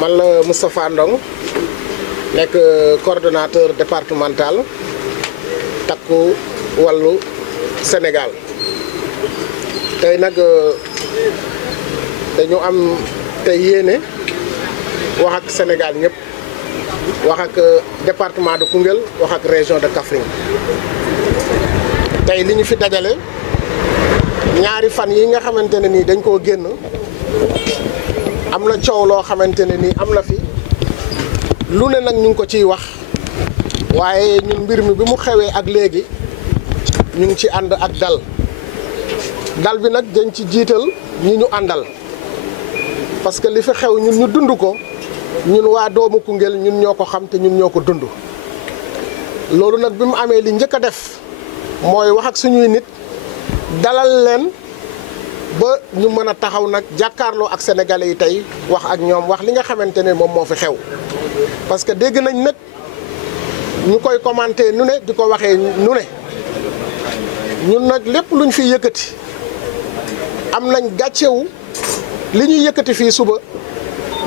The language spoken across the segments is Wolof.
man la Moustapha Ndong nekk coordonnateur départemental takku wàllu Sénégal tey nag dañu am tey yéene wax ak Sénégal ñëpp wax ak département de Koungheul wax ak région de Kaffrine tey li ñu fi dajale ñaari fan yi nga xamante ne nii dañ koo génn am na coow loo xamante ne nii am na fi lu ne nag ñu ngi ko ciy wax waaye ñun mbir mi bi mu xewee ak léegi ñu ngi ci ànd ak dal bi nag dañ ci jiital ñi ñu àndal parce que li fi xew ñun ñu dund ko ñun waa doomu Koungheul ñun ñoo ko xam te ñun ñoo ko dund loolu nag bi mu amee li njëkk a def mooy wax ak suñuy nit dalal leen ba ñu mën a taxaw nag jàkkaarloo ak sénégalais yi tey wax ak ñoom wax li nga xamante ne moom moo fi xew parce que dégg nañ nag ñu koy commenter nu ne di ko waxee nu ne ñun nag lépp luñ fi yëkkati am nañ gàccewu li ñuy yëkkati fii suba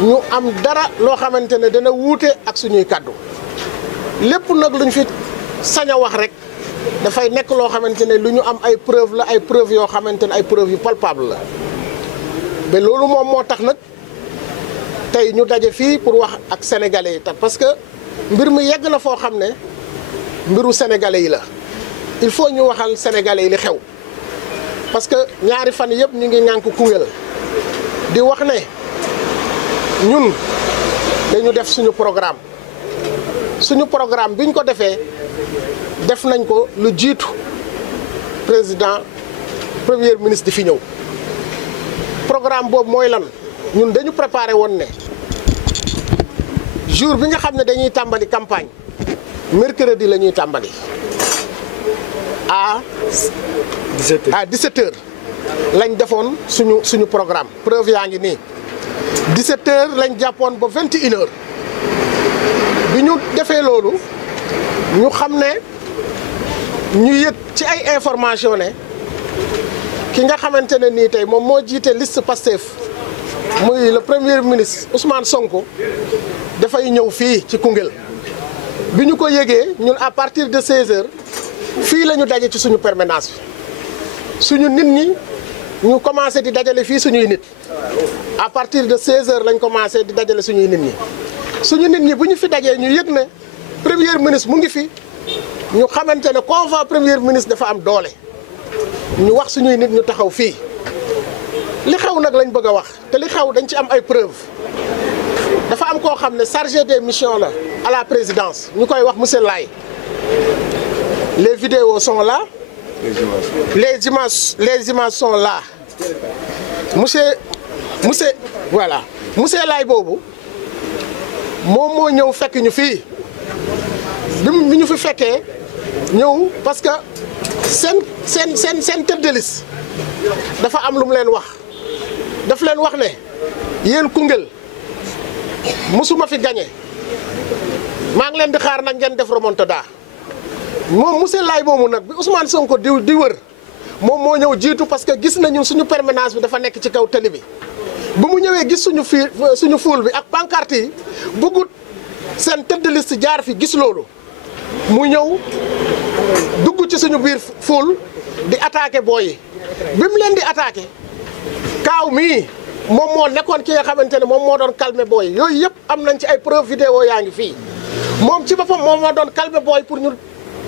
ñu am dara loo xamante ne dana wuute ak suñuy kàddu lépp nag luñ fi sañ a wax rek dafay nekk loo xamante ne lu ñu am ay preuve la ay preuve yoo xamante ne ay preuve yu palpable la mais loolu moom moo tax nag tey ñu daje fii pour wax ak sénégalais yi tax parce que mbir mi yegg na foo xam ne mbiru sénégalais yi la il faut ñu waxal sénégalais yi li xew parce que ñaari fan yëpp ñu ngi ñànk Koungheul di wax ne ñun dañu def suñu programme biñ ko defee def nañ ko lu jiitu premier ministre di fi ñëw programme boobu mooy lan ñun dañu préparé woon ne jour bi nga xam ne dañuy tàmbali campagne mercredi la ñuy tàmbali à 17h lañ defoon suñu programme preuve yaa ngi nii 17h lañ jàppoon ba 21h bi ñu defee loolu ñu xam ne ñu yëg ci ay information ne ki nga xamante ne nii tey moom moo jiite liste Pastef muy le premier ministre Ousmane Sonko dafay ñëw fii ci Koungheul bi ñu ko yëgee ñun à partir de 16h fii la ñu daje ci suñu permanence bi suñu nit ñi ñu commencé di dajale fii suñuy nit à partir de 16h lañ commencé di dajale suñuy nit ñi bu ñu fi dajee ñu yëg ne premier ministre mu ngi fi ñu xamante ne convoi premier ministre dafa am doole ñu wax suñuy nit ñu taxaw fii li xew nag lañ bëgg a wax te li xew dañ ci am ay preuve dafa am koo xam ne chargé des missions la à la présidence ñu koy wax monsieur Laye les vidéos sont là les images sont là monsieur Laye boobu moom moo ñëw fekk ñu fii bi ñu fi fekkee ñëw parce que seen tête de liste dafa am lu mu leen wax daf leen wax ne yéen Koungheul musuma fi gagné maa ngi leen di xaar nag ngeen def remontada moom monsieur Laye moomu nag bi Ousmane Sonko di wër moom moo ñëw jiitu parce que gis nañu suñu permanence bi dafa nekk ci kaw tali bi bu mu ñëwee gis suñu foule bi ak pancarte yi bëggut seen tête de liste jaar fi gis loolu mu ñëw dugg ci suñu biir foule di attaqué booy yi bi mu leen di attaqué kaaw mii moom moo nekkoon ki nga xamante ne moom moo doon calmer booy yooyu yëpp am nañ ci ay preuve vidéo yaa ngi fii moom ci boppam moom moo doon calmer booy pour ñu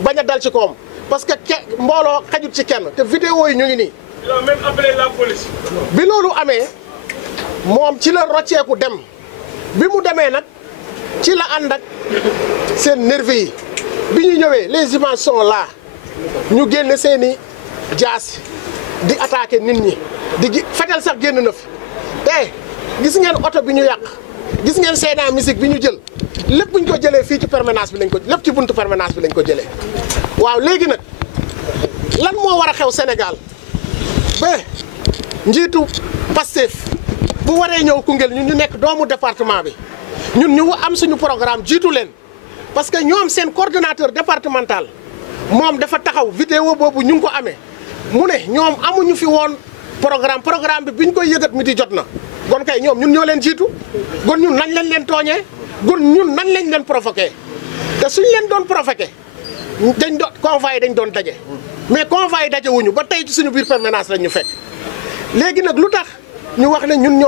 bañ a dal ci koom parce que mbooloo xajut ci kenn te vidéo yi ñu ngi nii. il a même appelé la police. bi loolu amee moom ci la rocceeku dem bi mu demee nag ci la ànd ak seen nervi yi bi ñu ñëwee les images sont là ñu génne seeni jaas di attaquer nit ñi di fetal sax génn na fi te gis ngeen oto bi ñu yàq gis ngeen seena musique bi ñu jël lépp buñ ko jëlee fii ci permanence bi lañ ko lépp ci buntu permanence bi lañ ko jëlee waaw léegi nag lan moo war a xew Sénégal ba njiitu Pastef bu waree ñëw Koungheul ñun ñu nekk doomu département bi ñun ñu am suñu programme jiitu leen parce que ñoom seen coordonnateur départemental moom dafa taxaw vidéo boobu ñu ngi ko amee mu ne ñoom amuñu fi woon programme bi biñ koy yëgat mi di jot na gon kay ñoom ñun ñoo leen jiitu gon ñun nañ lañ leen tooñee gon ñun nañ lañ leen provoqué te suñ leen doon provoqué dañ doon convois yi dañ doon daje mais convois yi daje wuñu ba tey ci suñu biir permanence lañ ñu fekk léegi nag lu tax ñu wax ne ñun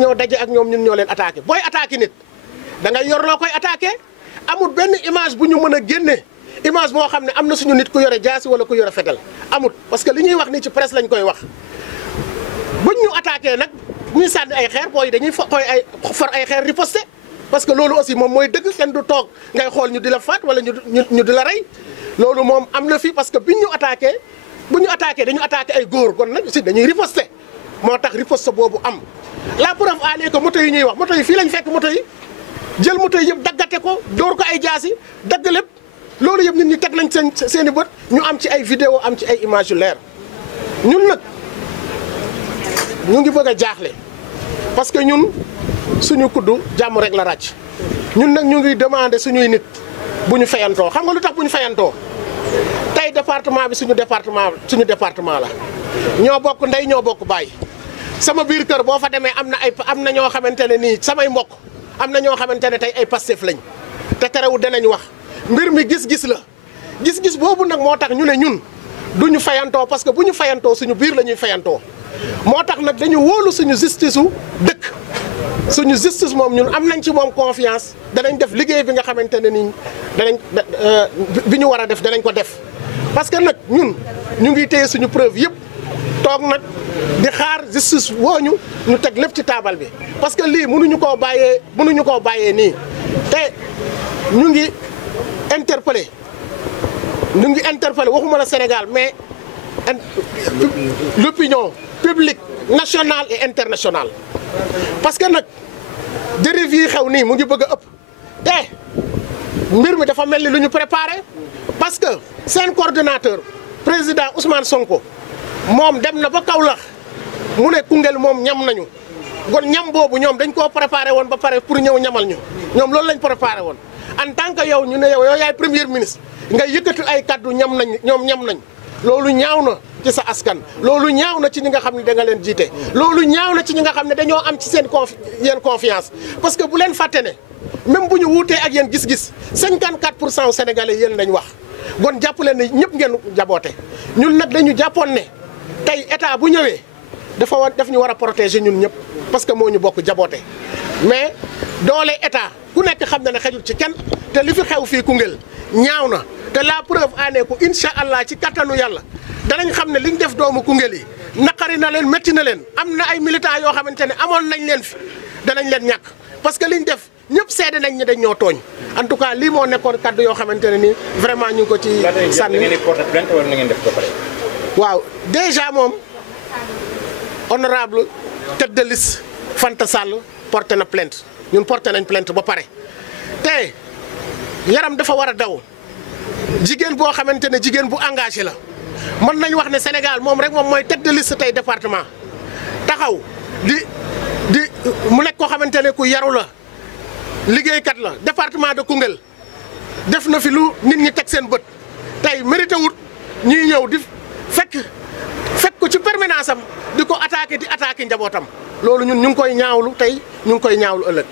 ñoo daje ak ñoom ñun ñoo leen attaqué booy attaqué nit da ngay yor loo koy attaqué amul benn image bu ñu mën a génne image boo xam ne am na suñu nit ku yore jaasi wala ku yore fetal amul parce que li ñuy wax ni ci presse lañ koy wax buñ ñu attaqué nag ñuy sànni ay xeer booy dañuy for ay xeer riposté parce que loolu aussi moom mooy dëgg kenn du toog ngay xool ñu di la faat wala ñu di la rey loolu moom am na fi parce que biñ ñu attaqué bu ñu attaqué dañu attaqué ay góor kon nag aussi dañuy riposté moo tax riposte boobu am la preuve en est que moto yi ñuy wax moto yi fii lañ fekk moto yi jël moto yi yëpp daggate ko dóor ko ay jaasi dagg lépp loolu yëpp nit ñi teg lañ seen i bët ñu am ci ay vidéo am ci ay image yu leer ñun nag ñu ngi bëgg a jaaxle parce que ñun suñu kuddu jàmm rek la ràcc ñun nag ñu ngi demandé suñuy nit bu ñu fayantoo xam nga lu tax bu ñu fayantoo tey département bi suñu département la ñoo bokk ndey ñoo bokk baay sama biir kër boo fa demee am na ñoo xamante ne nii samay mbokk am na ñoo xamante ne tey ay Pastef lañ te terewul danañ wax mbir mi gis-gis la gis-gis boobu nag moo tax ñu ne ñun du ñu fayantoo parce que bu ñu fayantoo suñu biir la ñuy fayantoo moo tax nag dañu wóolu suñu justice u dëkk suñu justice moom ñun am nañ ci moom confiance danañ def liggéey bi nga xamante ne nii bi ñu war a def danañ ko def parce que nag ñun ñu ngi téye suñu preuve yëpp toog nag di xaar justice wooñu ñu teg lépp ci taabal bi parce que lii mënuñu koo bàyyee nii te ñu ngi interpellé waxuma la Sénégal mais l'opinion publique nationale et internationale parce que nag dérive yi xew nii mu ngi bëgg a ëpp te mbir mi dafa mel ni lu ñu préparé parce que seen coordonnateur président Ousmane Sonko moom dem na ba Kaolack mu ne Koungheul moom ñam nañu kon ñam boobu ñoom dañ koo préparé woon ba pare pour ñëw ñamal ñu ñoom loolu lañ préparé woon en tant que yow ñu ne yow yaay premier ministre nga yëkkati ay kaddu ñam nañ loolu ñaaw na ci sa askan loolu ñaaw na ci ñi nga xam ne da nga leen jiite loolu ñaaw na ci ñi nga xam ne dañoo am ci seen yéen confiance parce que bu leen fàtte ne même bu ñu wuutee ak yéen gis-gis 54% sénégalais yéen lañ wax kon jàpp leen ne ñëpp ngeen jaboote ñun nag dañu jàppoon ne tey état bu ñëwee daf ñu war a protéger ñun ñëpp parce que moo ñu bokk jaboote mais doole état ku nekk xam na ne xejul ci kenn te li fi xew fii Koungheul ñaaw na te la preuve en est que incha allah ci kattanu yàlla danañ xam ne liñ def doomu Koungheul yi naqari na leen métti na leen am na ay militants yoo xamante ne amoon nañ leen fi danañ leen ñàkk parce que liñ def ñëpp seede nañ ne dañ ñoo tooñ en tout cas lii moo nekkoon kaddu yoo xamante ne nii vraiment ñu ngi ko ci sànni. da ngeen di porter plainte wala na ngeen def ba pare. waaw déjà moom honorable tête de liste Fanta Sall porté na plainte ñun porté nañ plainte ba pare te yaram dafa war a daw jigéen boo xamante ne jigéen bu engagé la mën nañ wax ne Sénégal moom rek moom mooy tête de liste tey département taxaw di mu nekk koo xamante ne ku yaru la liggéeykat la département de Koungheul def na fi lu nit ñi teg seen bët tey mérité wut ñuy ñëw di fekk ko ci permanence am di ko attaqué njabootam loolu ñun ñu ngi koy ñaawlu tey ñu ngi koy ñaawlu ëllëg.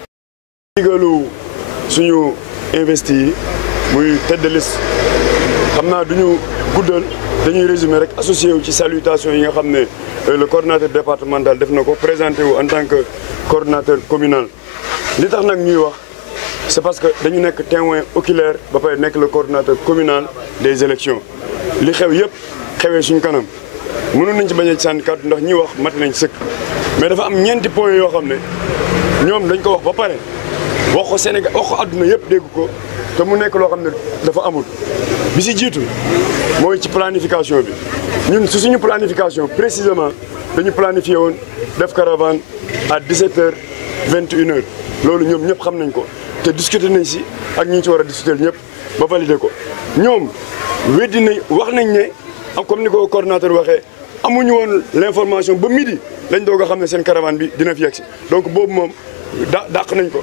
digalu suñu investi yi muy tête de liste xam naa duñu guddal dañuy résumer rek associé wu ci salutation yi nga xam ne le coordonnateur départemental def na ko présenté wu en tant que coordonnateur communal. li tax nag ñuy wax c'est parce que dañu nekk témoin oculaire ba pare nekk le coordonnateur communal des élections li xew yëpp xewee suñu kanam mënoon nañ ci bañ a sànni kàddu ndax ñuy wax mat nañ sëkk mais dafa am ñeenti points yoo xam ne ñoom dañ ko wax ba pare wax ko Sénégal wax ko àdduna yëpp dégg ko te mu nekk loo xam ne dafa amul bi si jiitu mooy ci planification bi ñun su suñu planification précisément dañu planifié woon def caravane à 17h 21h loolu ñoom ñëpp xam nañ ko te discuter nañ si ak ñi ci war a discuter ñëpp ba valider ko ñoom weddi nañ wax nañ ne am comme ni ko coordonnateur waxee amuñu woon l'information ba midi lañ doog a xam ne seen caravane bi dina fi yegsi donc boobu moom dàq nañ ko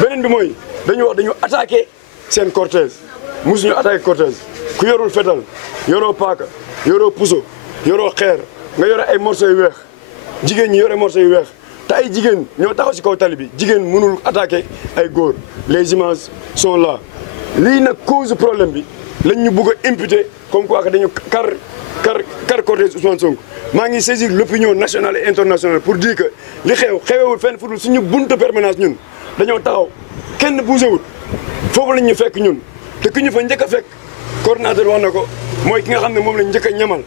beneen bi mooy dañu attaqué seen cortège mosuñu attaqué cortège ku yorul fetal yoroo paaka yoroo puso yoroo xeer nga yore ay morceaux yu weex jigéen ñi yore morceaux yu weex te ay jigéen ñoo taxaw si kaw tali bi jigéen mënul attaquer ay góor les images sont là lii nag cause problème bi lañ ñu bëgg a imputer comme quoi que dañu car cortège Ousmane Sonko maa ngi saisir l'opinion nationale et internationale pour dire que li xewewul fenn fu dul suñu buntu permanence ñun dañoo taxaw kenn bougé wul foofu lañ ñu fekk ñun te ki ñu fa njëkk a fekk coordinateur wax na ko mooy ki nga xam ne moom lañ njëkk a ñamal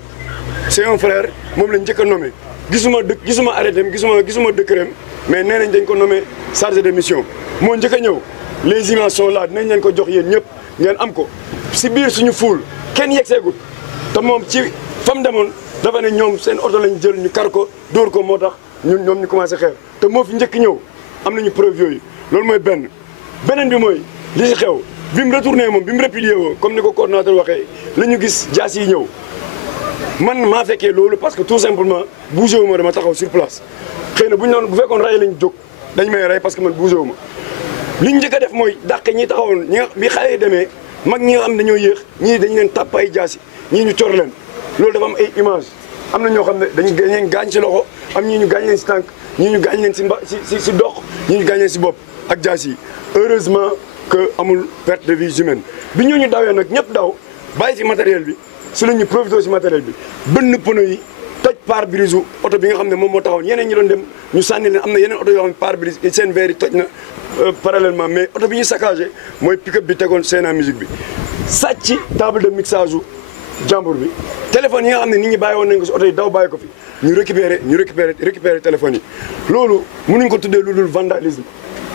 c'est un frère moom lañ njëkk a nommé gisuma arrêté gisuma décret mais nee nañ dañ ko nommé chargé de mission moo njëkk a ñëw les images sont là dinañ leen ko jox yéen ñëpp ngeen am ko si biir suñu fuul kenn yegseegul te moom ci fam demoon dafa ne ñoom seen oto lañ jël ñu kar ko dóor ko moo tax ñoom ñu commencé xeex te moo fi njëkk ñëw am nañu preuve yooyu loolu mooy beneen bi mooy li si xew bi mu retourné moom bi mu replié woo comme ni ko coordonnateur waxee la ñu gis jaas yi ñëw man maa fekkee loolu parce que tout simplement bougé wu ma dama taxaw sur place xëy na bu fekkoon rey lañ jóg dañ may rey parce que man bougé wu ma li ñu njëkk a def mooy dàq ñi taxawoon bi xale yi demee mag ñi nga xam ne dañoo yéex ñii dañu leen tàpp ay jaasi ñii ñu cor leen loolu dafa am ay image am na ñoo xam ne dañu leen gaañ si loxo am ñii ñu gaañ leen si tànk ñii ñu gaañ leen si dox ñii ñu gaañ leen si bopp ak jaasi yi heureusement que amul perte de vie humaine bi ñooñu dawee nag ñëpp daw bàyyi si matériel bi si la ñu profité si matériel bi bënn pneu yi toj pare-brise oto bi nga xam ne moom moo taxawoon yeneen ñi doon dem ñu sànni leen am na yeneen oto yoo xam ne pare-brise seen verre yi toj na parallèlement mais oto bi ñu saccagé mooy pick-up bi tegoon Sena musique bi sàcc table de mixage u jàmbur bi téléphone yi nga xam ne nit ñi bàyyi woon nañ ko si oto yi daw bàyyi ko fi ñu récupéré téléphone yi loolu mënuñ ko tuddee lu dul vandalisme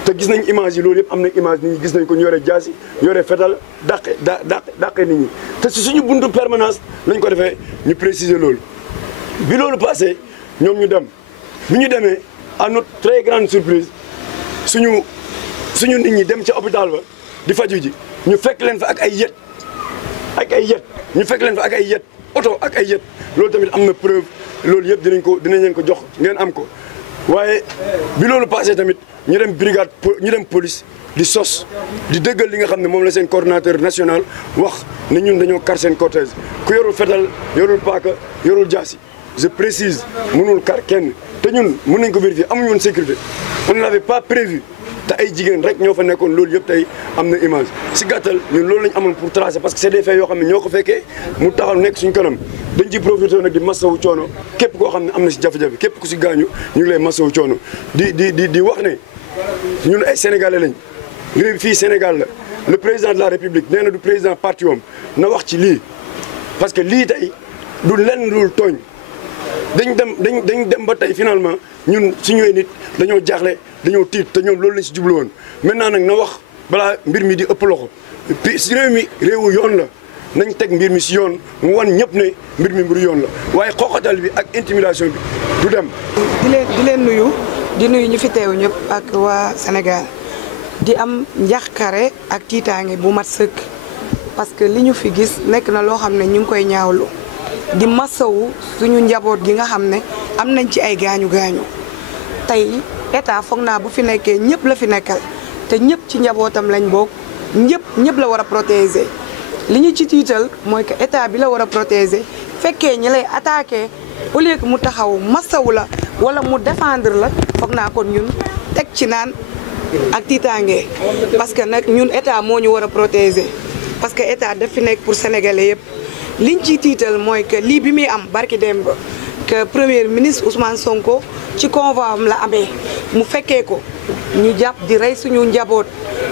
te gis nañ image yi loolu yëpp am na image nit ñi gis nañ ko ñu yore jaasi yore fetal dàqe nit ñi te si suñu buntu permanence lañ ko defee ñu préciser loolu bi loolu passé ñoom ñu dem bi ñu demee à notre très grande surprise suñu nit ñi dem ca hôpital ba di faju ji ñu fekk leen fa ak ay yet ñu fekk leen fa ak ay yet oto ak ay yet loolu tamit am na preuve loolu yëpp dinañ leen ko jox ngeen am ko waaye bi loolu passé tamit ñu dem brigade ñu dem police di sos di dëggal li nga xam ne moom la seen coordonnateur national wax ne ñun dañoo kar seen cortège ku yorul fetal yorul paaka yorul jaasi je précise mënul kar kenn te ñun mën nañ ko vérifier amuñu woon sécurité on ne l'avait pas prévu te ay jigéen rek ñoo fa nekkoon loolu yëpp tey am na image si gàttal ñun loolu lañ amoon pour tracer parce que c'est des faits yoo xam ne ñoo ko fekkee mu taxaw nekk suñu kanam dañ ciy profité nag di masawu coono képp koo xam ne am na si jafe-jafe képp ku si gaañu ñu ngi lay masawu coono di wax ne ñun ay sénégalais lañ réew fii Sénégal la le président de la république nee na du président parti wam na wax ci lii parce que lii tey du lenn dul tooñ dañ dem ba tey finalement ñun suñuy nit dañoo jaaxle dañoo tiit te ñoom loolu lañ si jublu woon maintenant nag na wax balaa mbir mi di ëpp loxo si réew mi réewu yoon la nañ teg mbir mi si yoon mu wan ñëpp ne mbir mi mbiru yoon la waaye xooxatal bi ak intimidation bi du dem. di leen nuyu di nuyu ñu fi teew ñëpp ak waa Sénégal di am njaxkare ak tiitaange bu mat sëkk parce que li ñu fi gis nekk na loo xam ne ñu ngi koy ñaawlu di masawu suñu njaboot gi nga xam ne am nañ ci ay gaañu tey état foog naa bu fi nekkee ñëpp la fi nekkal te ñëpp ci njabootam lañ bokk ñëpp la war a protéger li ñu ci tiital mooy que état bi la war a protéger fekkee ñi lay attaqué au lieu que mu taxaw masawu la wala mu défendre la foog naa kon ñun teg ci naan ak tiitaange parce que nag ñun état moo ñu war a protéger parce que état daf fi nekk pour sénégalais yëpp liñ ciy tiital mooy que lii bi muy am barki démb que premier ministre Ousmane Sonko ci convoi am la amee mu fekkee ko ñu jàpp di rey suñu njaboot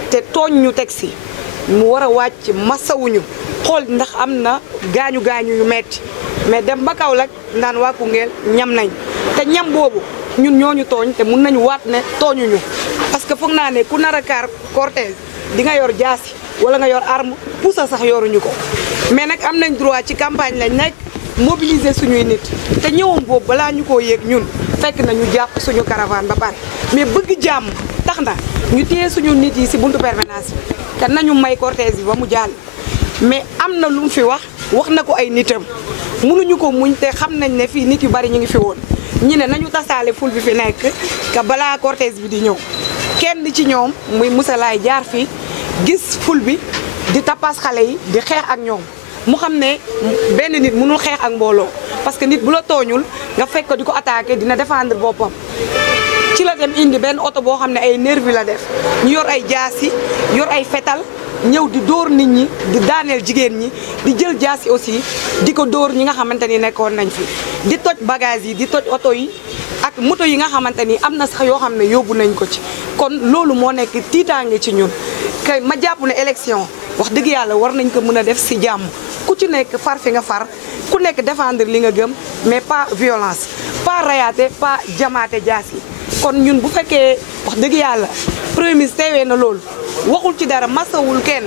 te tooñ ñu teg si mu war a wàcc masawuñu xool ndax am na gaañu yu metti mais dem ba Kaolack naan waa Koungheul ñam nañ te ñam boobu ñun ñooñu tooñ te mun nañu waat ne tooñuñu parce que foog naa ne ku nar a kaar cortège di nga yor jaasi wala nga yor arme pusa sax yoruñu ko mais nag am nañ droit ci campagne lañ nekk mobiliser suñuy nit te ñëwam boobu balaa ñu koo yéeg ñun fekk na ñu jàpp suñu caravane ba pare mais bëgg jàmm tax na ñu téye suñu nit yi si buntu permanence bi te nañu may cortège bi ba mu jàll mais am na lu mu fi wax na ko ay nitam mënuñu ko muñ te xam nañ ne fii nit yu bari ñu ngi fi woon ñi ne nañu tasaale ful bi fi nekk ka balaa cortège bi di ñëw kenn ci ñoom muy Moussa Laye jaar fi gis ful bi di tapas xale yi di xeex ak ñoom mu xam ne benn nit mënul xeex ak mbooloo parce que nit bu la tooñul nga fekk ko di ko attaqué dina défendre boppam ci la dem indi benn oto boo xam ne ay nervi la def ñu yor ay jaasi yor ay fetal ñëw di dóor nit ñi di daaneel jigéen ñi di jël jaasi aussi di ko dóor ñi nga xamante ni nekkoon nañ fi di toj bagage yi di toj oto yi ak moto yi nga xamante ni am na sax yoo xam ne yóbbu nañ ko ci kon loolu moo nekk tiitaange ci ñun kay ma jàpp ne élection wax dëgg yàlla war nañ ko mën a def si jàmm ku ci nekk far fi nga far ku nekk défendre li nga gëm mais pas violence pas rayaate pas jamaate jaasi kon ñun bu fekkee wax dëgg yàlla premier ministre teewee na loolu waxul ci dara masawul kenn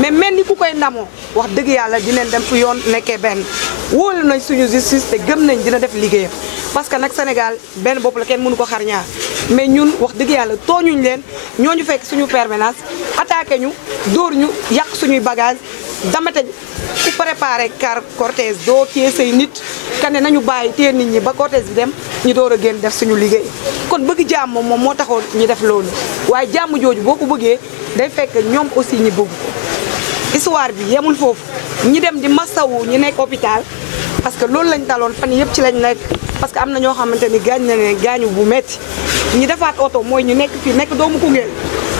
mais mel ni ku koy ndamoo wax dëgg yàlla dinañ dem fu yoon nekkee benn wóolu nañ suñu justice te gëm nañ dina def liggéeyam parce que nag Sénégal benn bopp la kenn mënu ko xar ñaar mais ñun wax dëgg yàlla tooñuñ leen ñooñu fekk suñu permanence attaqué ñu dóor ñu yàq suñuy bagage damate ku préparé car cortège doo téye say nit kane nañu bàyyi téye nit ñi ba cortège bi dem ñu door a génn def suñu liggéey kon bëgg jàmm moom moo taxoon ñu def loolu waaye jàmm jooju boo ko bëggee day fekk ñoom aussi ñi bëgg ko histoire bi yemul foofu ñi dem di masawu ñu nekk hôpital parce que loolu lañ taloon fan yëpp ci lañ nekk parce que am na ñoo xamante ni gaañ na ne gaañu bu metti ñi defaat oto mooy ñu nekk fii nekk doomu Koungheul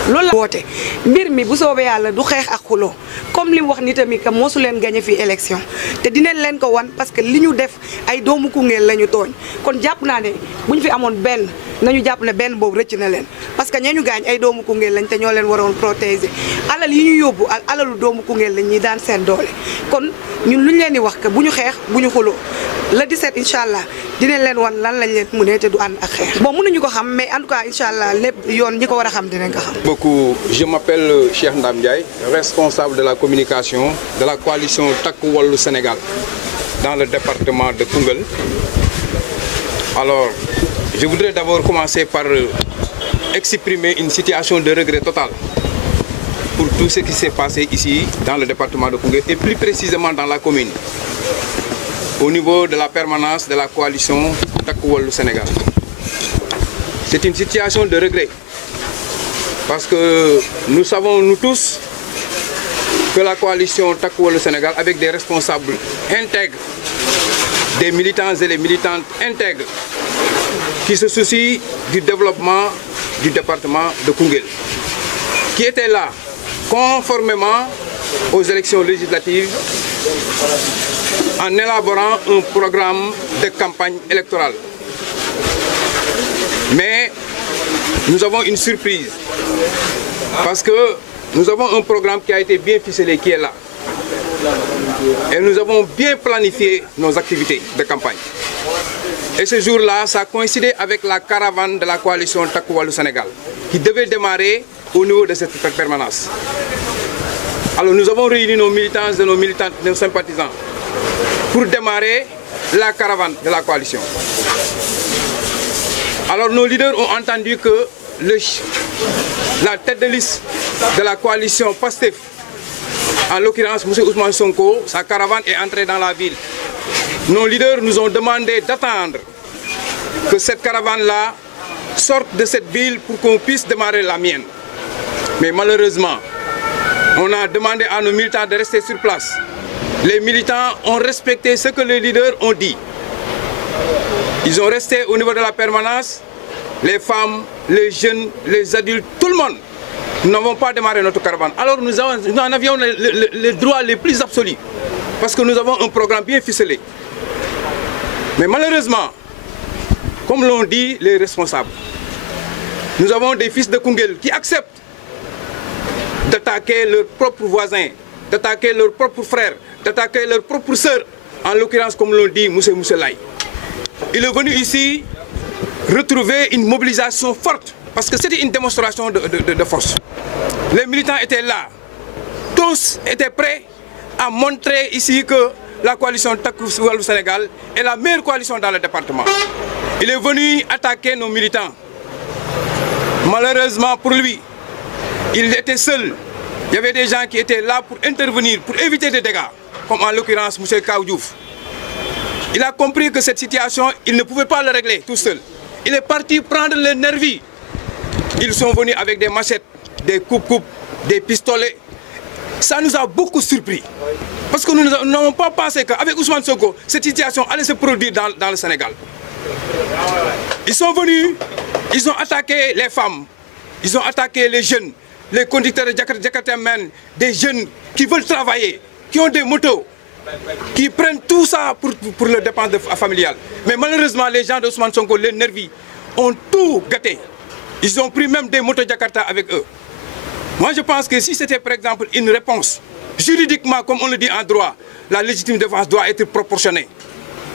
loolu la woote mbir mi bu soobee yàlla du xeex ak xuloo comme li mu wax ni tamit que mosu leen gañe fii élection te dinañ leen ko wan parce que li ñu def ay doomu Koungheul la ñu tooñ kon jàpp naa ne bu ñu fi amoon benn nañu jàpp ne benn boobu rëcc na leen parce que ñee ñu gaañ ay doomu Koungheul lañ te ñoo leen waroon protéger alal yi ñu yóbbu ak alalu doomu Koungheul lañ ñuy daan seen doole kon ñun lu ñu leen di wax que bu ñu xeex bu ñu xuloo le 17 incha allah dinañ leen wan lan lañ leen mënee te du ànd ak xeex bon mënuñu ko xam mais en tout cas incha allah lépp yoon ñi ko war a xam dinañ ko xam. Beaucoup, je m'appelle Cheikh Ndam Ndiaye, responsable de la communication de la coalition Takku Wallu Sénégal dans le département de Koungheul. Alors, je voudrais d'abord commencer par exprimer une situation de regret total pour tout ce qui s'est passé ici dans le département de Koungheul et plus précisément dans la commune, au niveau de la permanence de la coalition Takku Wallu Sénégal. C'est une situation de regret parce que nous savons, nous tous, que la coalition Takku Wallu Sénégal, avec des responsables intègres, des militants et les militantes intègres, qui se soucient du développement du département de Koungheul, qui étaient là conformément aux élections législatives en élaborant un programme de campagne électorale. Mais nous avons une surprise parce que nous avons un programme qui a été bien ficelé, qui est là. Et nous avons bien planifié nos activités de campagne. Et ce jour-là, ça a coïncidé avec la caravane de la coalition Takku Wallu Sénégal, qui devait démarrer au niveau de cette permanence. Alors nous avons réuni nos militants et nos militantes, nos sympathisants, pour démarrer la caravane de la coalition. Alors nos leaders ont entendu que la tête de liste de la coalition PASTEF, en l'occurrence M. Ousmane Sonko, sa caravane est entrée dans la ville. Nos leaders nous ont demandé d'attendre que cette caravane-là sorte de cette ville pour qu'on puisse démarrer la mienne. Mais malheureusement, on a demandé à nos militants de rester sur place. Les militants ont respecté ce que les leaders ont dit. Ils ont resté au niveau de la permanence, les femmes, les jeunes, les adultes, tout le monde. Nous n'avons pas démarré notre caravane. Alors nous en avions les droits les plus absolus, parce que nous avons un programme bien ficelé. Mais malheureusement, comme l'ont dit les responsables, nous avons des fils de Koungheul qui acceptent d'attaquer leurs propres voisins, d'attaquer leurs propres frères, d'attaquer leurs propres sœurs, en l'occurrence comme l'ont dit Moussé Mousselay. Il est venu ici retrouver une mobilisation forte, parce que c'était une démonstration de force. Les militants étaient là, tous étaient prêts à montrer ici que la coalition Takku Wallu Sénégal est la meilleure coalition dans le département. Il est venu attaquer nos militants. Malheureusement pour lui, il était seul. Il y avait des gens qui étaient là pour intervenir, pour éviter des dégâts, comme en l'occurrence M. Kaoudjouf. Il a compris que cette situation, il ne pouvait pas la régler tout seul. Il est parti prendre les nervis. Ils sont venus avec des machettes, des coupes-coupes, des pistolets. Ça nous a beaucoup surpris. Parce que nous n'avons pas pensé qu'avec Ousmane Sonko, cette situation allait se produire dans le Sénégal. Ils sont venus Ils ont attaqué les femmes, ils ont attaqué les jeunes, les conducteurs de Jakartamen, des jeunes qui veulent travailler, qui ont des motos, qui prennent tout ça pour leurs dépenses familiales. Mais malheureusement, les gens d'Ousmane Sonko, les nervis, ont tout gâté. Ils ont pris même des motos Jakarta avec eux. Moi, je pense que si c'était par exemple une réponse, juridiquement, comme on le dit en droit, la légitime défense doit être proportionnée.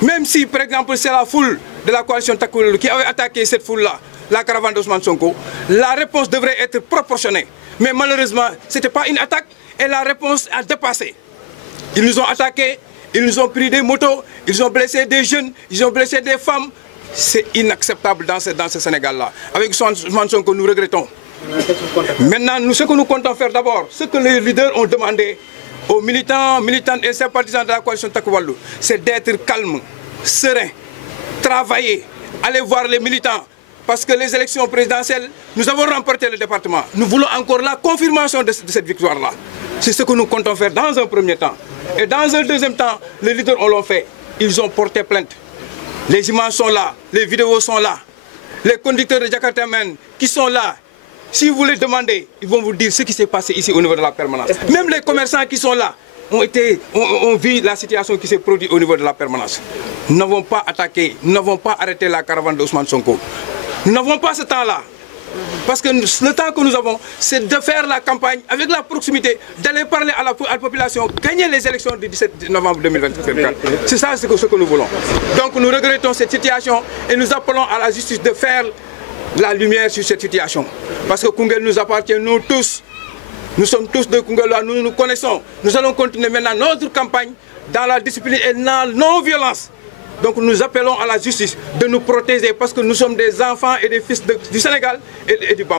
Même si, par exemple, c'est la foule de la coalition Takku Wallu qui avait attaqué cette foule-là, la caravane d'Ousmane Sonko, la réponse devrait être proportionnée. Mais malheureusement, ce n'était pas une attaque et la réponse a dépassé. Ils nous ont attaqués, ils nous ont pris des motos, ils ont blessé des jeunes, ils ont blessé des femmes. C'est inacceptable dans ce Sénégal-là. Avec Ousmane Sonko, nous regrettons. Maintenant, ce que nous comptons faire d'abord, ce que les leaders ont demandé aux militants, militantes et sympathisants de la coalition Takku Wallu, c'est d'être calme, serein, travailler, aller voir les militants. Parce que les élections présidentielles, nous avons remporté le département. Nous voulons encore la confirmation de cette victoire-là. C'est ce que nous comptons faire dans un premier temps. Et dans un deuxième temps, les leaders l'ont fait. Ils ont porté plainte. Les images sont là, les vidéos sont là. Les conducteurs de Jakartamen qui sont là, si vous les demandez, ils vont vous dire ce qui s'est passé ici au niveau de la permanence. Même les commerçants qui sont là ont vu la situation qui s'est produite au niveau de la permanence. Nous n'avons pas attaqué, nous n'avons pas arrêté la caravane d'Ousmane Sonko. Nous n'avons pas ce temps-là. Parce que le temps que nous avons, c'est de faire la campagne avec la proximité, d'aller parler à la population, gagner les élections du 17 novembre 2024. C'est ça ce que nous voulons. Donc nous regrettons cette situation et nous appelons à la justice de faire la lumière sur cette situation. Parce que Koungheul nous appartient, nous tous. Nous sommes tous de Koungheul, nous nous connaissons. Nous allons continuer maintenant notre campagne dans la discipline et dans la non-violence. Donc nous appelons à la justice de nous protéger parce que nous sommes des enfants et des fils du Sénégal et du Bamako.